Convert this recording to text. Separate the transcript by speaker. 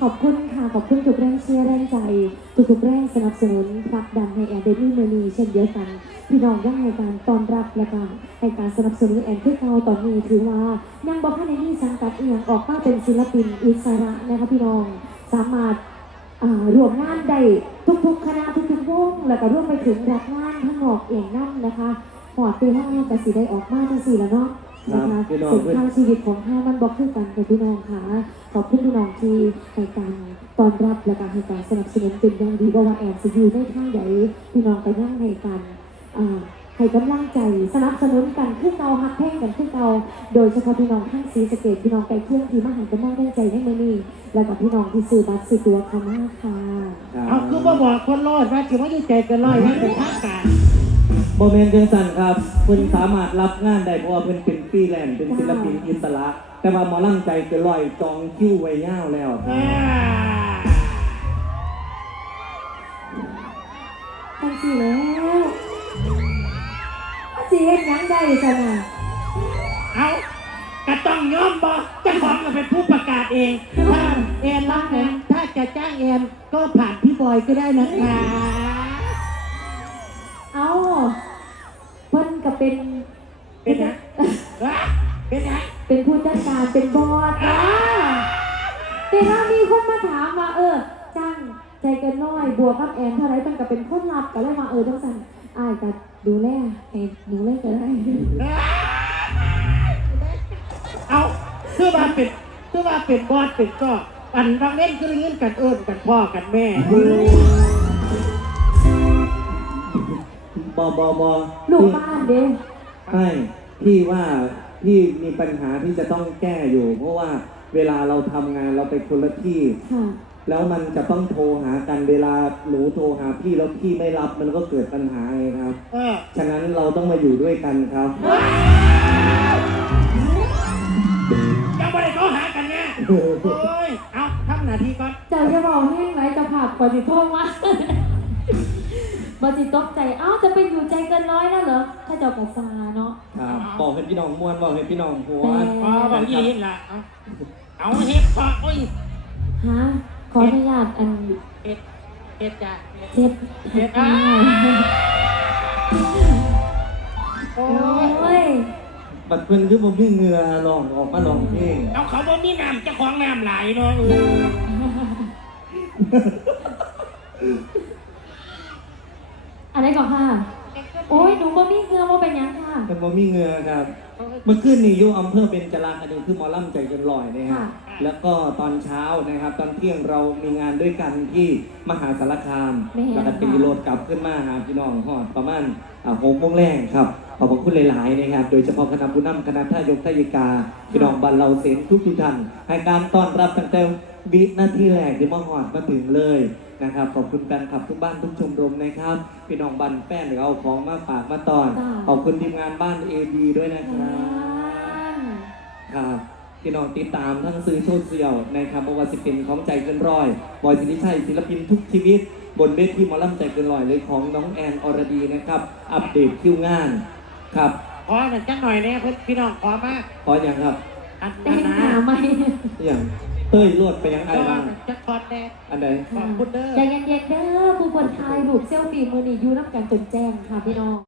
Speaker 1: อบคุณค่ะขอบคุณทุกแรงเชียร์แรงใจทุกๆแรงสนับสนุนผลักดันให้แอนได้มีมือนี้เช่นเดียวกันพี่น้องยังให้การต้อนรับและก็ให้การสนับสนุนแอนที่เราตอนนี้ถือว่ายังบอกให้ในที่สังกัดอีกออกมาเป็นศิลปินอิสระนะคะพี่น้องสามารถรวมงานได้ทุกๆคณะทุกๆวงแล้วก็ร่วมไปถึงรับงานทั้งนอกเองนั่นนะคะหอดตีห้างกสิได้ออกมาทั้งสี่แล้วเนาะนะคะสุดท้ายชีวิตของห้ามันบอกคือกันกับพี่น้องค่ะขอบคุณพี่น้องที่ให้การต้อนรับและการให้การสนับสนุนเป็นอย่างดีว่าแอนจะอยู่ในทางใดพี่น้องไปนั่งให้การให้กำลังใจสนับสนุนกันขึ้นเตาฮักแพ่งกันขึ้นเตาโดยเฉพาะพี่น้องทั้งศรีสะเกษพี่น้องไก่เที่ยงที่มาหันกำลังใจในมือนี้และกับพี่น้องที่ซื้อบัตรซื้อตั๋วเข้ามาค่ะ
Speaker 2: เอาคือบ่บอกคนรอดว่าจะไม่ได้ใจกันร้อยว่าเป็นทางการ
Speaker 3: โมเมนต์จังสันครับเพิ่นสามารถรับงานได้เพราะว่าเพิ่นเป็นฟรีแลนซ์เป็นศิลปินอิสระแต่ว่าหมอลำใจเกินร้อยจองคิวไว้ยาวแล้ว
Speaker 1: ตั้งสี่แล้วสิเฮ็ดยังได้จ้ะน่ะ
Speaker 2: เอาก็ต้องยอมบอกเจ้าของก็เป็นผู้ประกาศเองถ้าแอนรับนะถ้าจะจ้างแอนก็ผ่านพี่บอยก็ได้นะคะ
Speaker 1: เอาเพิ่นก็เป็น
Speaker 2: นะเป็นไง
Speaker 1: เป็นผู้จัดการเป็นบอสนะแต่ถ้ามีคนมาถามว่าจ้างใจเกินร้อยบวกกับแอนเท่าไรมันก็เป็นคนรับก็เลยมาจังซั่นอ้ายก็ดูแลให้หนูเลยก็ได้
Speaker 2: เอาคือว่าเป็นบอสเป็นก็อันเราเล่นคือเงินกันกันพ่อกันแม่
Speaker 3: บ
Speaker 1: ลูกบ้านเด้
Speaker 3: ใช่พี่ว่าพี่มีปัญหาที่จะต้องแก้อยู่เพราะว่าเวลาเราทำงานเราไปคนละที่แล้วมันจะต้องโทรหากันเวลาหนูโทรหาพี่แล้วพี่ไม่รับมันก็เกิดปัญหาไงครับฉะนั้นเราต้องมาอยู่ด้วยกันครับ
Speaker 2: ยังไม่ได้โทรหากันไงโอ้ยเอาทำหน้าที่ก่อน
Speaker 1: เจ้าจะบอกแห้งไหมจะผักกว่าสิโทษว่าบอจิตกใจจะไปอยู่ใจเกินร้อยแล้วเหรอถ้าเจ้ากระซาเนาะ
Speaker 3: ครับบอกให้พี่น้องมวนบอกให้พี่น้องหัว
Speaker 2: บอกยี่หินละเอาเฮ็ดพอโอ้ย
Speaker 1: ฮะขออนุญาต
Speaker 2: เฮ็ดจ้ะ
Speaker 1: เฮ็ดโอ้ย
Speaker 3: บัดเพิ่นคือบ่มีเหงื่อลองออกมาลองเพลง
Speaker 2: เอาเขาบ่มีน้ำเจ้าของน้ำไหลเนาะ
Speaker 1: อะไรก่อนค่ะโอ้ยหนูบ่มีเงือบ่เป็นยังค่ะ
Speaker 3: เป็นบ่มีเงือครับเมื่อคืนนี้อยู่อำเภอเบญจราษฎร์คือหมอลำใจเกินร้อยนะฮะแล้วก็ตอนเช้านะครับตอนเที่ยงเรามีงานด้วยกันที่มหาสารคามแล้วก็ตีโรดกลับขึ้นมาหาพี่น้องฮอดประมาณ6 โมงแรกครับขอบคุณหลายๆนะครับโดยเฉพาะคณะผู้นำคณะท่ายกท่ายิกาพี่น้องบ้านเราเซ็นทุกท่านให้การต้อนรับตั้งแต่วินาทีแรกที่มาฮอดมาถึงเลยนะครับขอบคุณแฟนคลับทุกบ้านทุกชมรมนะครับพี่น้องบ้านแป้นหรือเอาของมาฝากมาตอนขอบคุณทีมงานบ้าน AB ด้วยนะครับครับพี่น้องติดตามทั้งสื่อโซเชียลนะครับไม่ว่าจะเป็นของใจเกินร้อยบอยสิริชัยศิลปินทุกชีวิตบนเวทีหมอลำใจเกินร้อยเลยของน้องแอนอรดีนะครับอัปเดตคิวงานครับ
Speaker 2: ขอหน่อยจังหน่อยเนี่ยพี่น้องขอมาก
Speaker 3: ขออย่างครับ
Speaker 1: แต่งหาไหม
Speaker 3: อย่างเต้ยรวดไปยังไงบ้าง
Speaker 2: จะคอนแน่
Speaker 3: อันใด
Speaker 2: ขอบคุณเด้อ
Speaker 1: ใจเย็นๆเด้อผู้คนไทยลูกเซลฟี่มือนี่ยูน้ำกันจนแจ้งค่ะพี่น้อง